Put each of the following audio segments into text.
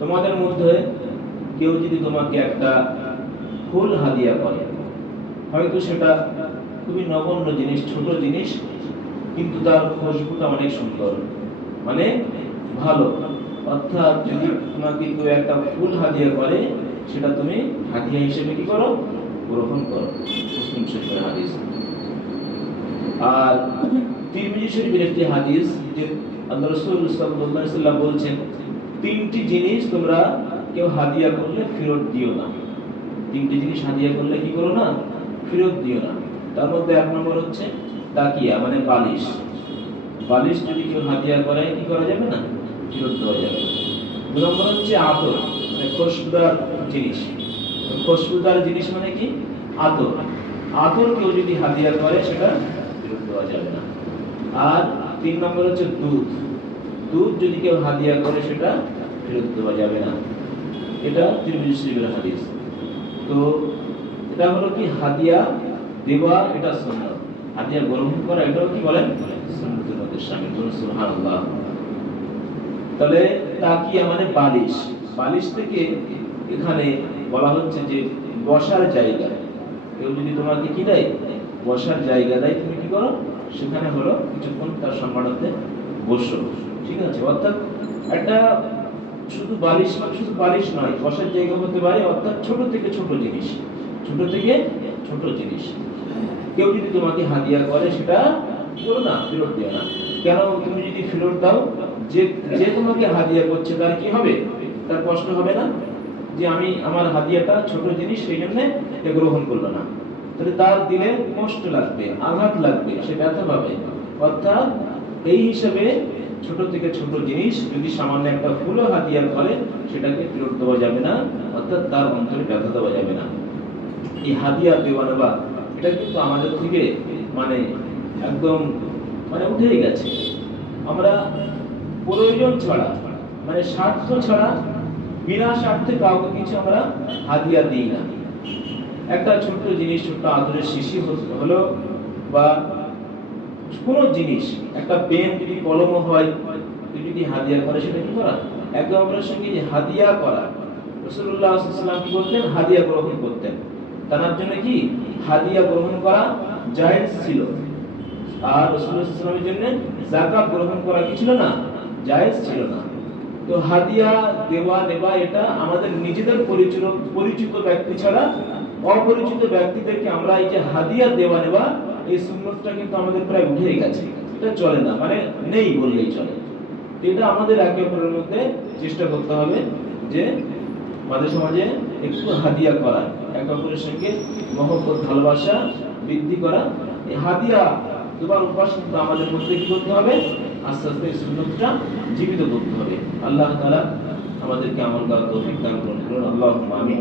তোমাদের মধ্যে কেউ যদি তোমাকে একটা ফুল হাদিয়া করে, হয়তো সেটা খুবই নগণ্য জিনিস, ছোট জিনিস, কিন্তু তার খুশবুটা অনেক সুন্দর, মানে ভালো। অর্থাৎ যদি তোমাকে কেউ একটা ফুল হাদিয়া করে, সেটা তুমি হাদিয়া হিসেবে কি করো? গ্রহণ করো। মুসলিম শরীফের হাদিস। আর তিরমিজি শরীফের একটি হাদিস, যে আল্লাহ রাসূল সাল্লাল্লাহু আলাইহি ওয়াসাল্লাম বলছেন, তিনটি জিনিস তোমরা কেউ হাদিয়া করলে ফেরত দিও না। তিনটি জিনিস হাদিয়া করলে কি করো না? ফেরত দিও না। তার মধ্যে এক নম্বর হচ্ছে তাকিয়া, মানে বালিশ। বালিশ যদি কেউ হাদিয়া করে, কি করা যাবে না? ফেরত দেওয়া যাবে না। দুই নম্বর হচ্ছে আতর, মানে খুশবুদার জিনিস। খুশবুদার জিনিস মানে কি? আতর। আতর কেউ যদি হাদিয়া করে, সেটা ফেরত দেওয়া যাবে না। আর তিন নম্বর হচ্ছে দুধ। দুধ যদি কেউ হাদিয়া করে, সেটা ফেরত দেওয়া যাবে না। এটা তিরমিজি শরীফের হাদিস। তো এটা হলো কি? হাদিয়া দেওয়া এটা সুন্নাত, হাদিয়া গ্রহণ করা এটাও কি বলেন? সুন্নাতের মধ্যে শামিল। বলুন সুবহানাল্লাহ। তাহলে তাকিয়া মানে বালিশ। বালিশ থেকে এখানে বলা হচ্ছে যে বসার জায়গা। কেউ যদি তোমাকে কি দেয়? বসার জায়গা দেয়, তুমি কি করো? সেখানে হলো কিছুক্ষণ তার সম্মানার্থে বসো, ঠিক আছে? অর্থাৎ একটা শুধু বালিশ মানে শুধু বালিশ নয়, বসার জায়গা হতে পারে। অর্থাৎ ছোট থেকে ছোট জিনিস, ছোট থেকে ছোট জিনিস কেউ যদি তোমাকে হাদিয়া করে, সেটা করো না, ফেরত দিও না। কেন? তুমি যদি ফেরত দাও, যে যে তোমাকে হাদিয়া করছে তার কি হবে? তার কষ্ট হবে না যে আমি আমার হাদিয়াটা ছোট জিনিস, সেই জন্য এটা গ্রহণ করলো না। তাহলে তার দিলে কষ্ট লাগবে, আঘাত লাগবে, সে ব্যথা পাবে। অর্থাৎ এই হিসাবে ছোট থেকে ছোট জিনিস যদি সামান্য একটা ফুলও হাদিয়া করে, সেটাকে ফেরত দেওয়া যাবে না, অর্থাৎ তার অন্তরে ব্যথা দেওয়া যাবে না। এই হাদিয়া দেওয়া নেওয়া এটা কিন্তু আমাদের থেকে মানে একদম মানে উঠে গেছে। আমরা প্রয়োজন ছাড়া, মানে স্বার্থ ছাড়া, বিনা স্বার্থে কাউকে কিছু আমরা হাদিয়া দিই না। একটা ছোট্ট জিনিস, ছোট্ট আদরের শিশি হলো, বা কোনো জিনিস, একটা পেন যদি কলম হয়, যদি হাদিয়া করে, সেটা কি করা? একে অপরের সঙ্গে যে হাদিয়া করা। রাসূলুল্লাহ সাল্লাল্লাহু আলাইহি ওয়াসাল্লাম কি করতেন? হাদিয়া গ্রহণ করতেন। তার জন্য কি হাদিয়া গ্রহণ করা জায়েজ ছিল। আর রাসূলুল্লাহ সাল্লাল্লাহু আলাইহি ওয়াসাল্লামের জন্য যাকাত গ্রহণ করা কি ছিল না? জায়েজ ছিল না। তো হাদিয়া দেওয়া নেওয়া এটা আমাদের নিজেদের পরিচিত ব্যক্তি ছাড়া অপরিচিত ব্যক্তিদেরকে আমরা এই যে হাদিয়া দেওয়া নেওয়া, এই সুন্নতটা কিন্তু আমাদের প্রায় উঠে গেছে। এটা চলে না, মানে নেই বললেই চলে। এটা আমাদের একে অপরের মধ্যে চেষ্টা করতে হবে যে মাঝে সমাজে একটু হাদিয়া করা, একে অপরের সঙ্গে মহব্বত ভালোবাসা বৃদ্ধি করা। এই হাদিয়া দেওয়ার উপাস কিন্তু আমাদের মধ্যে কি করতে হবে? আস্তে আস্তে এই সুন্নতটা জীবিত করতে হবে। আল্লাহ তাআলা আমাদেরকে আমল করার তৌফিক দান করুন। আল্লাহুম্মা আমিন।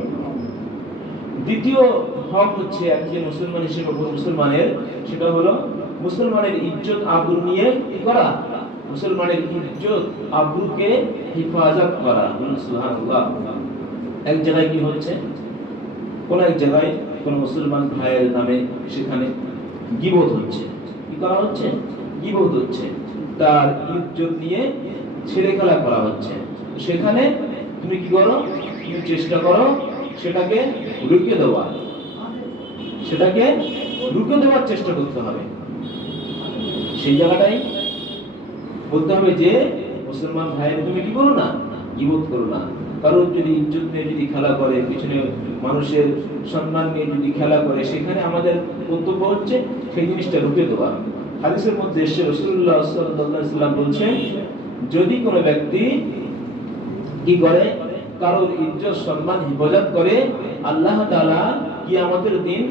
দ্বিতীয় হক হচ্ছে একজন মুসলমান হিসেবে মুসলমানের, সেটা হলো মুসলমানের ইজ্জত আবরু নিয়ে কি করা? মুসলমানের ইজ্জত আবরুকে হেফাজত করা। সুবহানাল্লাহ। এক জায়গায় কি হচ্ছে? কোন এক জায়গায় কোন মুসলমান ভাইয়ের নামে সেখানে গীবত হচ্ছে। কি করা হচ্ছে? গীবত হচ্ছে। তার ইজ্জত নিয়ে ছেলেখেলা করা হচ্ছে। সেখানে তুমি কি করো? তুমি চেষ্টা করো সেটাকে রুখে দেওয়া, সেটাকে রুখে দেওয়ার চেষ্টা করতে হবে। সেই জায়গাটাই বলতে হবে যে মুসলমান ভাইয়ের তুমি কি করো না? গীবত করো না। কারণ যদি ইজ্জত নিয়ে যদি খেলা করে, পিছনে মানুষের সম্মান নিয়ে যদি খেলা করে, সেখানে আমাদের কর্তব্য হচ্ছে সেই জিনিসটা রুখে দেওয়া। হাদিসের মধ্যে এসে রাসূলুল্লাহ সাল্লাল্লাহু আলাইহি ওয়াসাল্লাম বলছেন, যদি কোনো ব্যক্তি কি করে? কারোর ইজ্জত সম্মান হেফাজত করে, আল্লাহ তাআলা কিয়ামতের দিন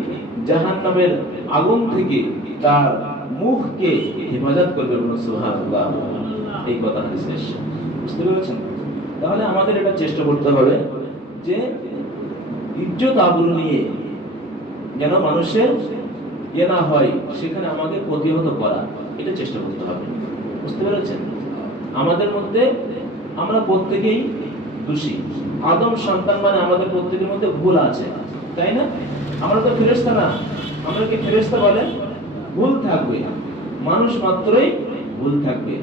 জাহান্নামের আগুন থেকে তার মুখকে হেফাজত করবে। সুবহানাল্লাহ। এই কথা হাদিসে এসেছে। বুঝতে পেরেছেন? তাহলে আমাদের এটা চেষ্টা করতে হবে যে ইজ্জত আবরু নিয়ে যেন মানুষের না হয়, সেখানে আমাদের প্রতিহত করা, এটা চেষ্টা করতে হবে। বুঝতে পেরেছেন? আমাদের মধ্যে আমরা প্রত্যেকেই দোষী। আদম সন্তান মানে আমাদের প্রত্যেকের মধ্যে ভুল আছে, তাই না? আমরা তো ফেরেশতা না। আমরা কি ফেরেশতা বলে? ভুল থাকবে, মানুষ মাত্রই ভুল থাকবে।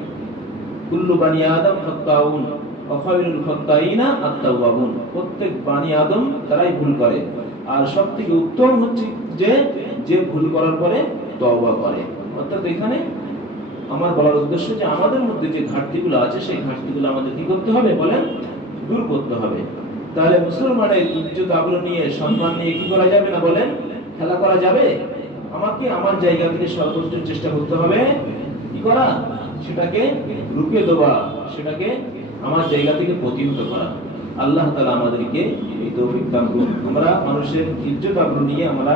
কুল্লু বানি আদম খাত্তাউন, ওয়া খায়রুল খাত্তাইনা আত-তাওয়াবুন, প্রত্যেক বানি আদম তারাই ভুল করে, আর সবথেকে উত্তম হচ্ছে যে ভুল করার পরে তওবা করে। অর্থাৎ এখানে আমার বলার উদ্দেশ্য যে আমাদের মধ্যে যে ঘাটতিগুলো আছে সেই ঘাটতিগুলো আমাদের কি করতে হবে বলেন, দূর করতে হবে। তাহলে মুসলমানের ইজ্জত আবরু নিয়ে, সম্মান নিয়ে কি করা যাবে না বলেন, খেলা করা যাবে? আমাকে আমার জায়গা থেকে সর্বোচ্চ চেষ্টা করতে হবে কি করা, সেটাকে রুখে দেওয়া, সেটাকে আমার জায়গা থেকে প্রতিহত করা। আল্লাহ তাআলা আমাদেরকে এই তৌফিক দান করুন। আমরা মানুষের ইজ্জত আবরু নিয়ে আমরা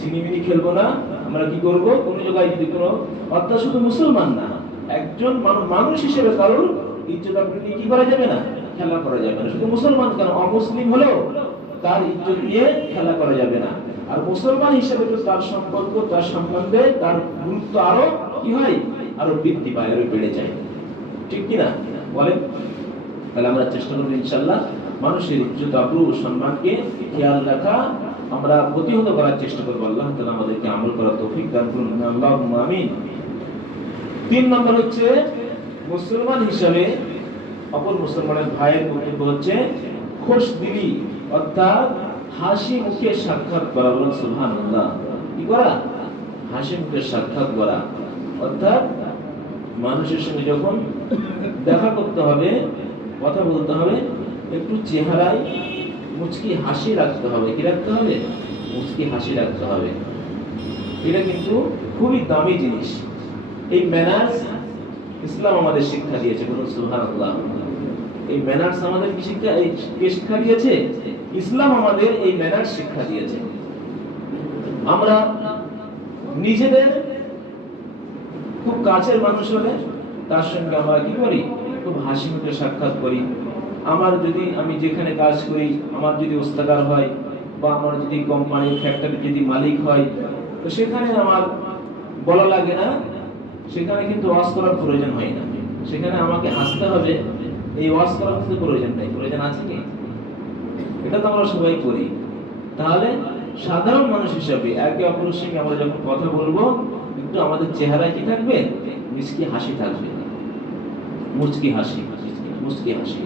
ছিনিমিনি খেলবো না। আমরা কি করব, কোন জায়গায় যদি কোনো, অর্থাৎ শুধু মুসলমান না, একজন মানুষ হিসেবে কারোর ইজ্জত আবরু নিয়ে কি করা যাবে না, খেলা করা যাবে না। শুধু মুসলমান কেন, অমুসলিম হলেও তার ইজ্জত নিয়ে খেলা করা যাবে না। আর মুসলমান হিসেবে তো তার সম্পর্ক, তার সম্বন্ধে তার গুরুত্ব আরো কি হয়, আরো বৃদ্ধি পায়, আরো বেড়ে যায়। ঠিক কি না বলেন? তাহলে আমরা চেষ্টা করব ইনশাআল্লাহ মানুষের ইজ্জত আবরু সম্মানকে খেয়াল রাখা, আমরা প্রতিহত করার চেষ্টা করব। আল্লাহ তাআলা আমাদেরকে আমল করার তৌফিক দান করুন, আল্লাহুম্মা আমিন। 3 নম্বর হচ্ছে মুসলমান হিসেবে অপর মুসলমানের ভাইয়ের কর্তব্য হচ্ছে খুশদিলি, অর্থাৎ হাসি মুখে সাক্ষাৎ করা। বলুন সুবহানাল্লাহ। কি করা? হাসি মুখে সাক্ষাৎ করা, অর্থাৎ মানুষের সঙ্গে যখন দেখা করতে হবে, কথা বলতে হবে, একটু চেহারায় মুচকি হাসি রাখতে হবে। কি রাখতে হবে? মুচকি হাসি রাখতে হবে। এটা কিন্তু খুবই দামি জিনিস। এই ম্যানার্স ইসলাম আমাদের শিক্ষা দিয়েছে। বলুন সুবহানাল্লাহ। এই ম্যানার্স আমাদের কি শিক্ষা, কে শিক্ষা দিয়েছে? ইসলাম আমাদের এই ম্যানার্স শিক্ষা দিয়েছে। আমরা নিজেদের খুব কাছের মানুষ হলে তার সঙ্গে আমরা কি করি, খুব হাসি মুখে সাক্ষাৎ করি। আমি যেখানে কাজ করি, আমার যদি ওস্তাদার হয় বা আমার যদি কোম্পানির ফ্যাক্টরি যদি মালিক হয়, তো সেখানে আমার বলা লাগে না, সেখানে কিন্তু ওয়াজ করার প্রয়োজন হয় না। সেখানে আমাকে হাসতে হবে, এই ওয়াজ করার তো প্রয়োজন নেই। প্রয়োজন আছে কি? এটা তো আমরা সবাই করি। তাহলে সাধারণ মানুষ হিসেবে একে অপরের সঙ্গে আমরা যখন কথা বলবো, কিন্তু আমাদের চেহারায় কি থাকবে? মুচকি হাসি থাকবে, মুচকি হাসি, মুচকি হাসি।